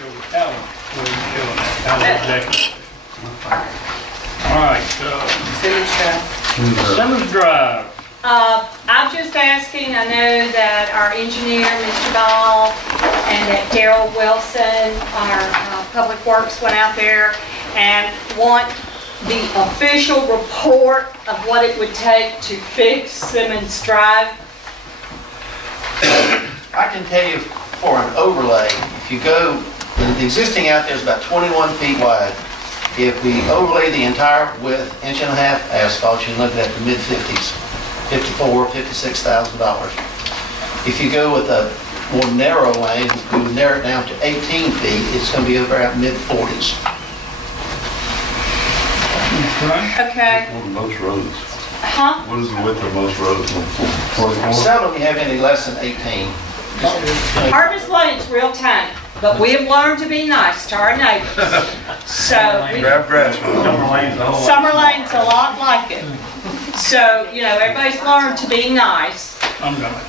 show Alan where you showing that. Alan executive. All right, Simmons Drive. I'm just asking, I know that our engineer, Mr. Ball, and that Daryl Wilson, our Public Works, went out there and want the official report of what it would take to fix Simmons Drive. I can tell you for an overlay, if you go, the existing out there is about 21 feet wide. If we overlay the entire width, inch and a half asphalt, you're looking at the mid-50s, $56,000. If you go with a more narrow lane, we would narrow it down to 18 feet, it's going to be around mid-40s. Okay, What are most roads? huh? What is the width of most roads? 24? Seldom you have any less than 18. Harvest Lane's real tiny, but we have learned to be nice to our neighbors. So, Grab grass. Summer Lane's a lot like it. So, you know, everybody's learned to be nice. I'm gonna.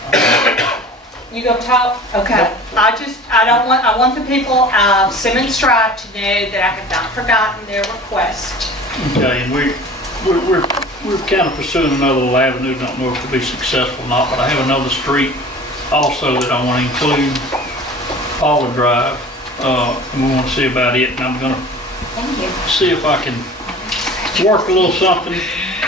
You gonna talk? Okay. I want the people of Simmons Drive to know that I have not forgotten their request. Okay, and we're kind of pursuing another little avenue, don't know if it'll be successful or not, but I have another street also that I want to include, Paula Drive. And we want to see about it, and I'm gonna see if I can work a little something,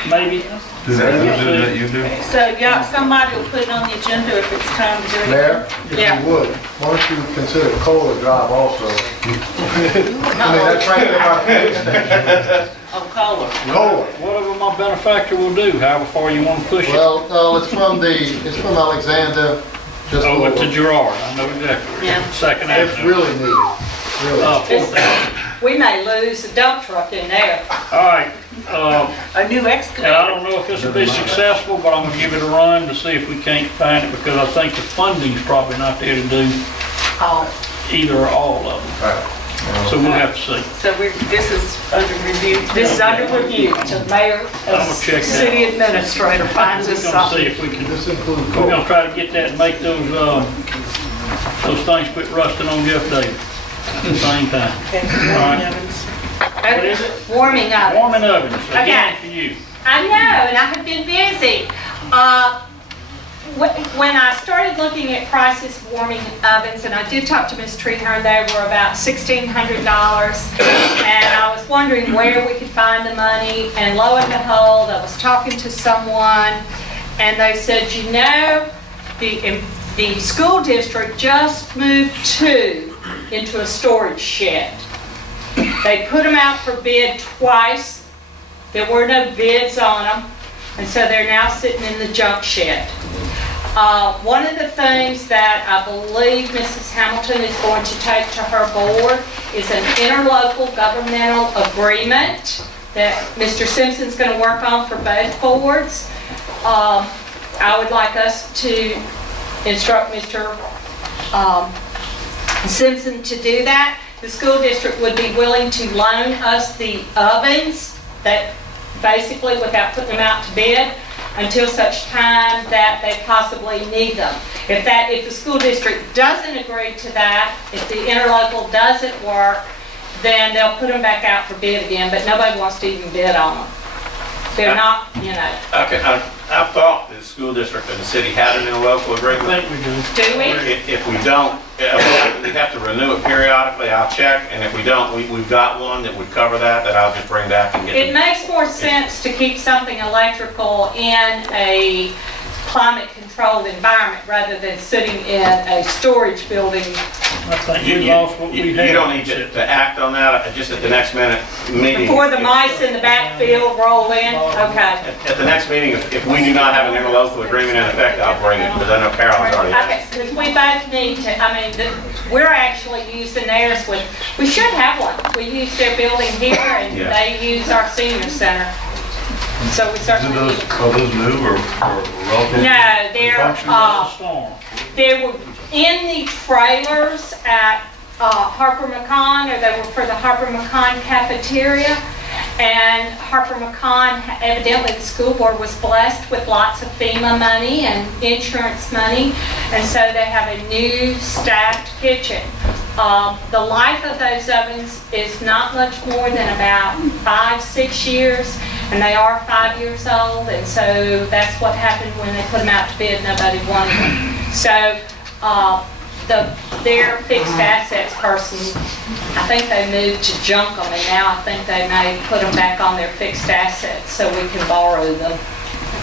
maybe. Do that, you do? So y'all, somebody will put it on the agenda if it's time to do it. Mayor, if Yeah. you would, why don't you consider Kohler Drive also? I mean, that's right there by the police station. Oh, Kohler. Kohler. Whatever my benefactor will do, however far you want to push it. Well, no, it's from Alexander, just Oh, it's to over. Gerard, I know exactly. where it is. Yeah. Second It's Avenue. really needed, really. Fourth Avenue. We may lose a dump truck in there. All right, A new and I excavator. don't know if this will be successful, but I'm gonna give it a run to see if we can't find it, because I think the funding's probably not there to do either or all of them. Right. So we'll have to see. So this is under review. This is under review till the mayor, I'm gonna check that city administrator finds We're us gonna see something. if we can, This includes we're Kohler. gonna try to get that and make those things quit rusting on Jeff Davis at the same time. What is it? Warming up. Warming ovens, again Okay. for you. I know, and I have been busy. When I started looking at prices for warming ovens, and I did talk to Ms. Treehorn, they were about $1,600. And I was wondering where we could find the money, and lo and behold, I was talking to someone, and they said, you know, the school district just moved two into a storage shed. They put them out for bid twice. There were no bids on them, and so they're now sitting in the junk shed. One of the things that I believe Mrs. Hamilton is going to take to her board is an interlocal governmental agreement that Mr. Simpson's going to work on for both boards. I would like us to instruct Mr. Simpson to do that. The school district would be willing to loan us the ovens that basically without putting them out to bid until such time that they possibly need them. If the school district doesn't agree to that, if the interlocal doesn't work, then they'll put them back out for bid again, but nobody wants to even bid on them. They're not, you know. Okay, I thought the school district and the city had an interlocal I agreement. think we do. Do we? If we don't, we have to renew it periodically, I'll check, and if we don't, we've got one that would cover that I'll just bring back and get. It makes more sense to keep something electrical in a climate-controlled environment rather than sitting in a storage building. I think You we lost what we had. you don't need to act on that, just at the next meeting. Before the mice in the backfield roll in? Okay. At the next meeting, if we do not have an interlocal agreement in effect, I'll bring it, because I know Carol's already. Okay, because we both need to, I mean, we're actually using theirs with, we should have one. We use their building here and Yeah. they use our senior center. So we certainly need. Are those new or relative? No, they're, Functioning as a storm. they were in the trailers at Harper McCon, or they were for the Harper McCon cafeteria. And Harper McCon, evidently the school board was blessed with lots of FEMA money and insurance money. And so they have a new staffed kitchen. The life of those ovens is not much more than about 5-6 years, and they are 5 years old, and so that's what happened when they put them out to bid, nobody wanted them. So, their fixed assets person, I think they moved to junk them, and now I think they may put them back on their fixed assets so we can borrow them.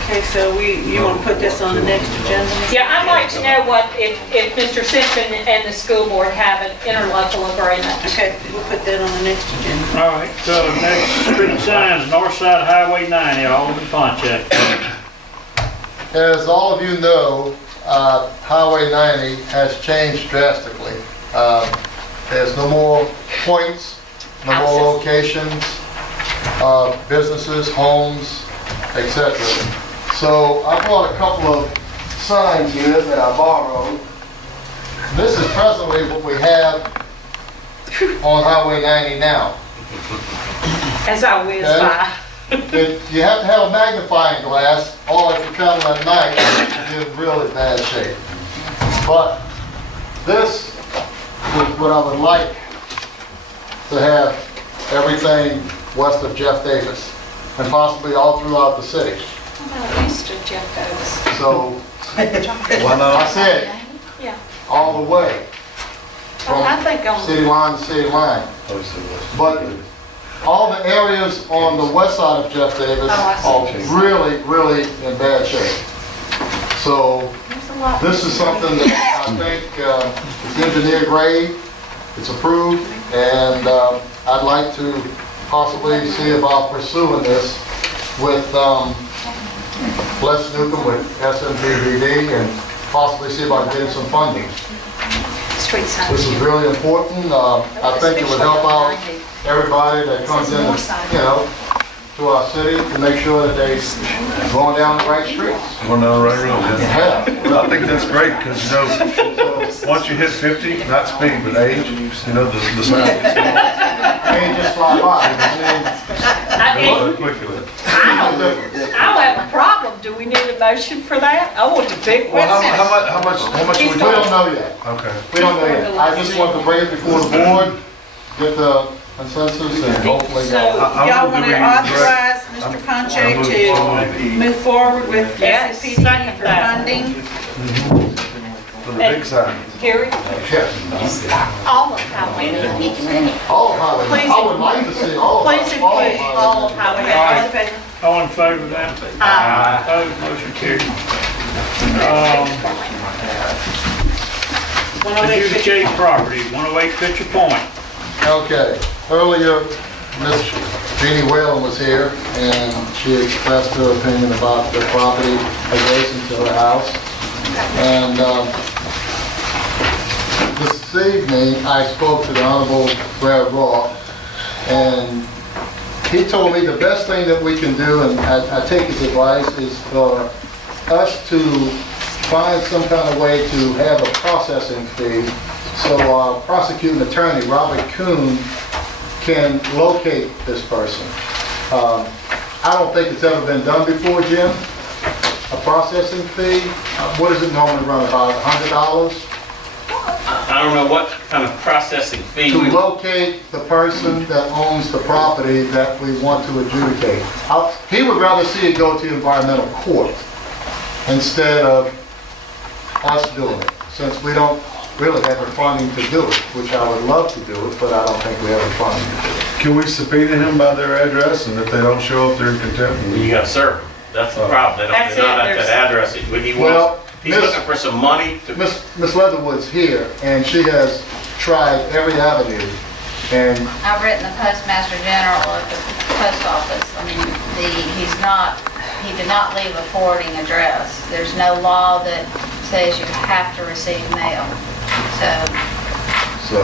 Okay, so you want to put this on the next agenda? Yeah, I'd like to know if Mr. Simpson and the school board have an interlocal agreement. Okay, we'll put that on the next agenda. All right, so next, street signs, north side of Highway 90, Alderman Ponchak. As all of you know, Highway 90 has changed drastically. There's no more points, no more Houses. locations, businesses, homes, etc. So I brought a couple of signs here that I borrowed. This is presently what we have on Highway 90 now. As I whiz Okay. by. You have to have a magnifying glass, or if you're traveling at night, you're in really bad shape. But this is what I would like to have everything west of Jeff Davis, and possibly all throughout the city. Well, east of Jeff Davis. So, Why I not? said, Yeah. all the way, Well, I think from on, city line to city line. But all the areas on the west side of Jeff Davis Oh, I see. are really, really in bad shape. So, there's a lot. this is something that I think is engineer grade, it's approved, and I'd like to possibly see about pursuing this with Les Newcomb with SMPDD, and possibly see about getting some funding. Street signs. This is really important. I think it would help out everybody that comes in, to our city to make sure that they're going down the right streets. Going down the right road, yeah. Yeah. I think that's great, because, once you hit 50, not speed, but age, the sound gets They ain't just fly by. smaller quickly. I don't have a problem. Do we need a motion for that? I want the big Well, ones. how much We we don't talking? know yet. Okay. We don't know yet. I just want to bring it before the board, get the consensus, and hopefully So go. y'all want to authorize Mr. Concho to move forward with Yes, SCPD second for that. funding? For the big sign. Gary, Yes. all of Highway 90. All highways. Please I would like to see all. Please include all of Highway 90. All in favor? All in favor of that? Aye. Opposed, motion carried. 108 Adjudicate property, 108 Pitcher Point. Okay. Earlier, Miss Jeannie Whalen was here, and she expressed her opinion about the property adjacent to her house. And this evening, I spoke to the Honorable Brad Roth, and he told me the best thing that we can do, and I take his advice, is for us to find some kind of way to have a processing fee, so our prosecuting attorney, Robert Kuhn, can locate this person. I don't think it's ever been done before, Jim. A processing fee, what does it normally run, about $100? I don't know what kind of processing fee To we... locate the person that owns the property that we want to adjudicate. He would rather see it go to environmental court instead of us doing it, since we don't really have the funding to do it, which I would love to do it, but I don't think we have the funding to do it. Can we subpoena him by their address, and if they don't show up, they're in contempt? You got to serve them. That's the problem. They're That's not it. at that address. Well, He's Miss- looking for some money to... Miss Leatherwood's here, and she has tried every avenue, and I've written the postmaster general of the post office. I mean, he did not leave a forwarding address. There's no law that says you have to receive mail. So so.